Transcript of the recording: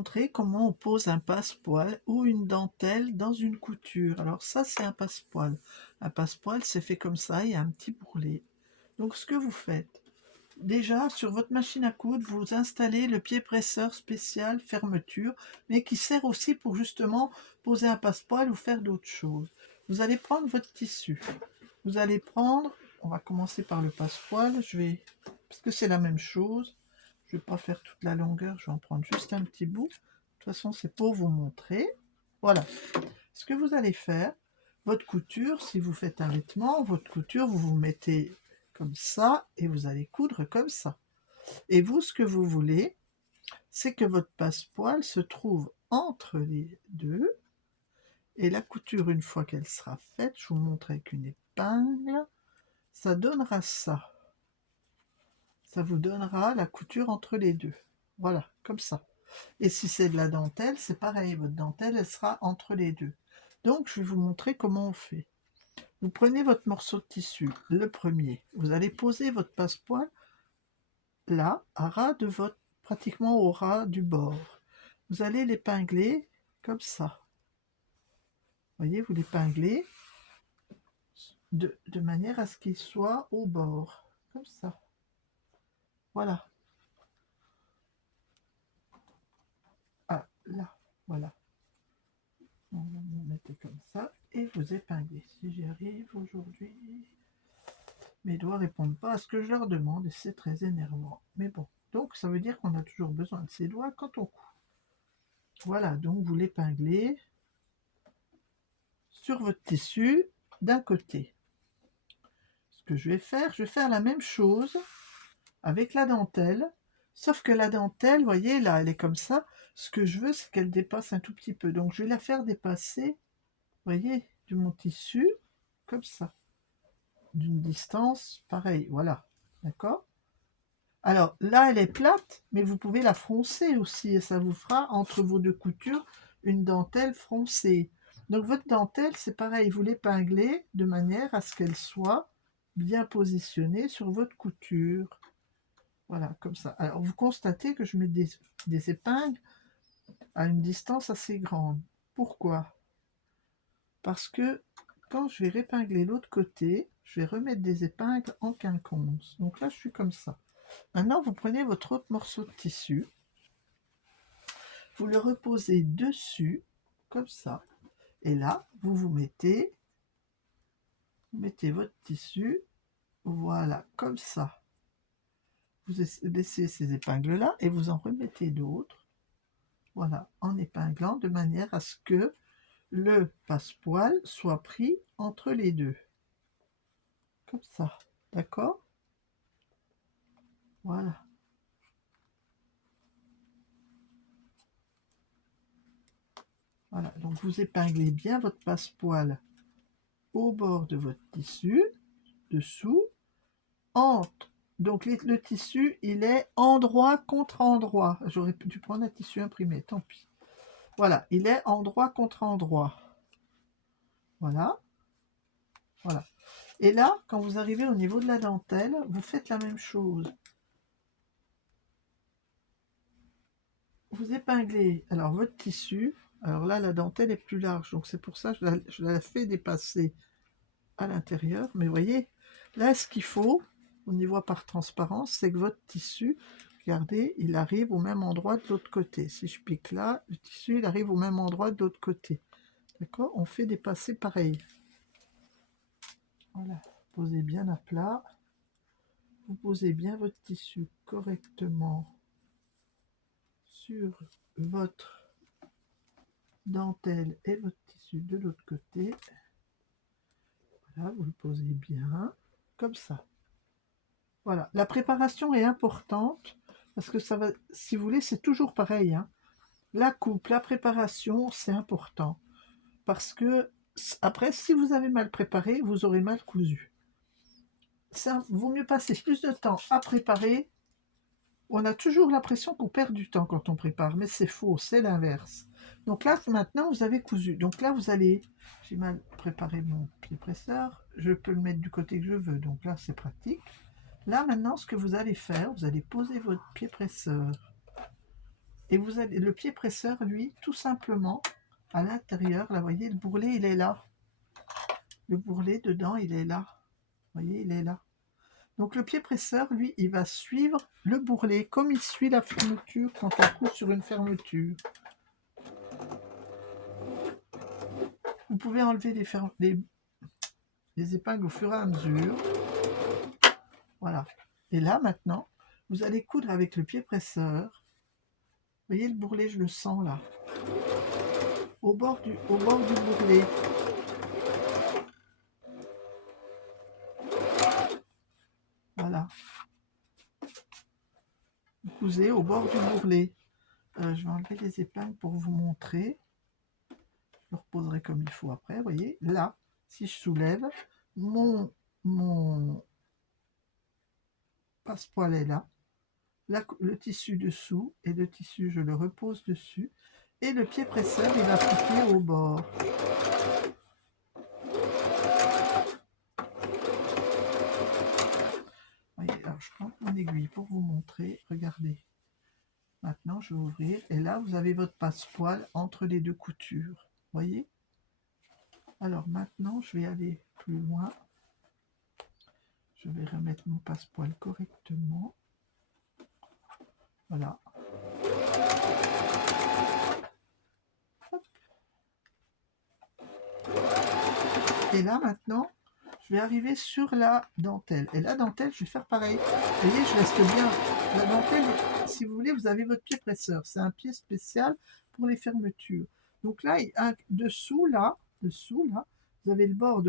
montrer comment on pose un passepoil ou une dentelle dans une couture. Alors ça, c'est un passepoil. Un passepoil, c'est fait comme ça, il y a un petit bourrelet. Donc ce que vous faites, déjà sur votre machine à coudre, vous installez le pied presseur spécial fermeture, mais qui sert aussi pour justement poser un passepoil ou faire d'autres choses. Vous allez prendre votre tissu. Vous allez prendre, on va commencer par le passepoil, parce que c'est la même chose. Je ne vais pas faire toute la longueur, je vais en prendre juste un petit bout. De toute façon, c'est pour vous montrer. Voilà. Ce que vous allez faire, votre couture, si vous faites un vêtement, votre couture, vous vous mettez comme ça et vous allez coudre comme ça. Et vous, ce que vous voulez, c'est que votre passepoil se trouve entre les deux. Et la couture, une fois qu'elle sera faite, je vous montre avec une épingle, ça donnera ça. Ça vous donnera la couture entre les deux. Voilà, comme ça. Et si c'est de la dentelle, c'est pareil. Votre dentelle, elle sera entre les deux. Donc, je vais vous montrer comment on fait. Vous prenez votre morceau de tissu, le premier. Vous allez poser votre passepoil là, à ras de votre, pratiquement au ras du bord. Vous allez l'épingler comme ça. Vous voyez, vous l'épinglez de manière à ce qu'il soit au bord. Comme ça. Voilà. Ah, là, voilà. On va vous mettre comme ça et vous épinglez. Si j'y arrive aujourd'hui, mes doigts ne répondent pas à ce que je leur demande et c'est très énervant. Mais bon, donc ça veut dire qu'on a toujours besoin de ses doigts quand on coud. Voilà, donc vous l'épinglez sur votre tissu d'un côté. Ce que je vais faire la même chose avec la dentelle, sauf que la dentelle, vous voyez, là, elle est comme ça. Ce que je veux, c'est qu'elle dépasse un tout petit peu. Donc je vais la faire dépasser, vous voyez, de mon tissu, comme ça. D'une distance, pareil, voilà. D'accord? Alors là, elle est plate, mais vous pouvez la froncer aussi, et ça vous fera, entre vos deux coutures, une dentelle froncée. Donc votre dentelle, c'est pareil, vous l'épinglez de manière à ce qu'elle soit bien positionnée sur votre couture. Voilà, comme ça. Alors vous constatez que je mets des épingles à une distance assez grande. Pourquoi? Parce que quand je vais répingler l'autre côté, je vais remettre des épingles en quinconce. Donc là, je suis comme ça. Maintenant, vous prenez votre autre morceau de tissu, vous le reposez dessus, comme ça. Et là, vous mettez votre tissu, voilà, comme ça. Vous laissez ces épingles-là et vous en remettez d'autres, voilà, en épinglant de manière à ce que le passepoil soit pris entre les deux. Comme ça, d'accord? Voilà. Voilà, donc vous épinglez bien votre passepoil au bord de votre tissu, dessous, entre. Donc le tissu, il est endroit contre endroit. J'aurais dû prendre un tissu imprimé, tant pis. Voilà, il est endroit contre endroit. Voilà, voilà. Et là, quand vous arrivez au niveau de la dentelle, vous faites la même chose. Vous épinglez alors votre tissu. Alors là, la dentelle est plus large, donc c'est pour ça que je la fais dépasser à l'intérieur. Mais vous voyez, là, ce qu'il faut, on y voit par transparence, c'est que votre tissu, regardez, il arrive au même endroit de l'autre côté. Si je pique là, le tissu, il arrive au même endroit de l'autre côté. D'accord? On fait dépasser pareil. Voilà, posez bien à plat. Vous posez bien votre tissu correctement sur votre dentelle et votre tissu de l'autre côté. Voilà, vous le posez bien, comme ça. Voilà, la préparation est importante parce que ça va, si vous voulez, c'est toujours pareil, hein. La coupe, la préparation, c'est important parce que après, si vous avez mal préparé, vous aurez mal cousu. Ça vaut mieux passer plus de temps à préparer. On a toujours l'impression qu'on perd du temps quand on prépare, mais c'est faux, c'est l'inverse. Donc là, maintenant, vous avez cousu. Donc là, vous allez... J'ai mal préparé mon pied presseur. Je peux le mettre du côté que je veux. Donc là, c'est pratique. Là, maintenant, ce que vous allez faire, vous allez poser votre pied presseur Et vous avez le pied presseur, lui, tout simplement, à l'intérieur, là, vous voyez, le bourrelet, il est là. Le bourrelet, dedans, il est là. Vous voyez, il est là. Donc le pied presseur, lui, il va suivre le bourrelet, comme il suit la fermeture quand on coupe sur une fermeture. Vous pouvez enlever les épingles au fur et à mesure. Voilà. Et là, maintenant, vous allez coudre avec le pied presseur. Vous voyez le bourrelet, je le sens là. Au bord du bourrelet. Voilà. Vous cousez au bord du bourrelet. Je vais enlever les épingles pour vous montrer. Je le reposerai comme il faut après. Vous voyez, là, si je soulève, mon passepoil est là. Le tissu dessous, et le tissu, je le repose dessus. Et le pied presseur, il va piquer au bord. Voyez, alors je prends mon aiguille pour vous montrer. Regardez. Maintenant, je vais ouvrir. Et là, vous avez votre passepoil entre les deux coutures. Voyez? Alors maintenant, je vais aller plus loin. Je vais remettre mon passepoil correctement. Voilà. Hop. Et là, maintenant, je vais arriver sur la dentelle. Et la dentelle, je vais faire pareil. Vous voyez, je reste bien. La dentelle, si vous voulez, vous avez votre pied presseur. C'est un pied spécial pour les fermetures. Donc là, dessous, là, vous avez le bord de votre